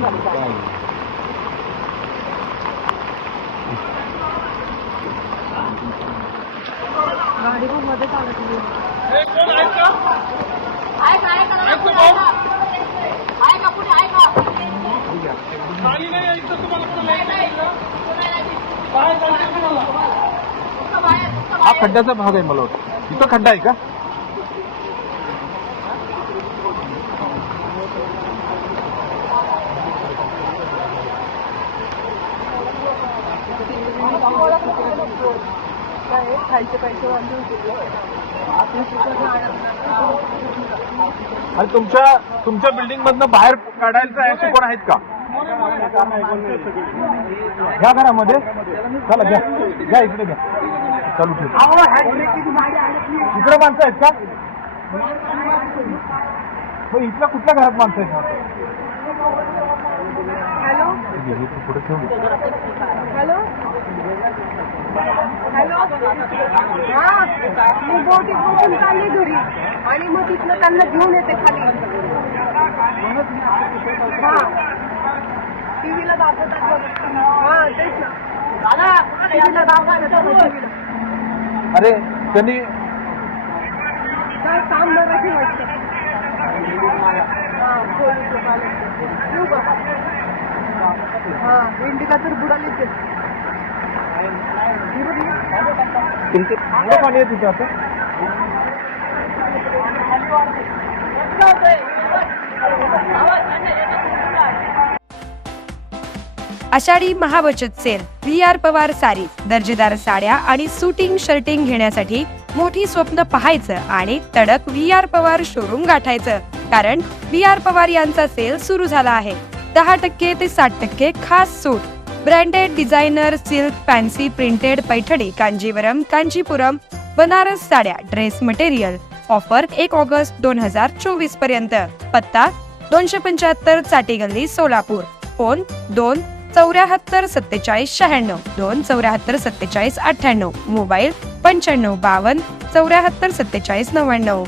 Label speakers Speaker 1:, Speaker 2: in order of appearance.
Speaker 1: झाली गाडी पण मध्ये चालत
Speaker 2: हा खड्ड्याचा भाग आहे मला वाटतं. इथं खड्डा आहे का
Speaker 1: काय खायचे पैसे
Speaker 2: आणि तुमच्या तुमच्या बिल्डिंग मधनं बाहेर काढायचं असे कोण आहेत का? घ्या घरामध्ये. चला घ्या. घ्या इकडे घ्या. चालू ठेव. इकडे माणसं आहेत का? मग इथल्या कुठल्या घरात माणसं आहेत? आहे, इथं पुढे
Speaker 1: हा. बसून चालली घरी. आणि मग तिथनं त्यांना घेऊन येते खाली. हा. टीव्हीला दाखवतात. हा तेच ना. दादा टीव्हीला दाखवतात बघ, TV ला.
Speaker 2: अरे त्यांनी
Speaker 1: काय काम मराठी वाटतं हा हा इंडिका तर.
Speaker 2: तुमचे चांगलं पाणी आहे तिथं आता?
Speaker 3: आषाढी महाबचत सेल व्ही आर पवार सारी दर्जेदार साड्या आणि सुटिंग शर्टिंग घेण्यासाठी मोठी स्वप्न पाहायचं आणि तडक व्ही आर पवार शोरूम गाठायचं. कारण व्ही आर पवार यांचा सेल सुरू झाला आहे. दहा टक्के ते साठ टक्के खास सूट. Branded designer silk fancy printed Paithani Kanjivaram Kanjipuram Banaras साड्या ड्रेस मटेरियल ऑफर एक ऑगस्ट दोन हजार चोवीसपर्यंत. पत्ता दोनशे पंच्याहत्तर चाटी गल्ली सोलापूर. फोन दोन चौऱ्याहत्तर सत्तेचाळीस शहाण्णव. दोन चौऱ्याहत्तर सत्तेचाळीस अठ्ठ्याण्णव. मोबाईल पंच्याण्णव बावन्न चौऱ्याहत्तर सत्तेचाळीस नव्याण्णव.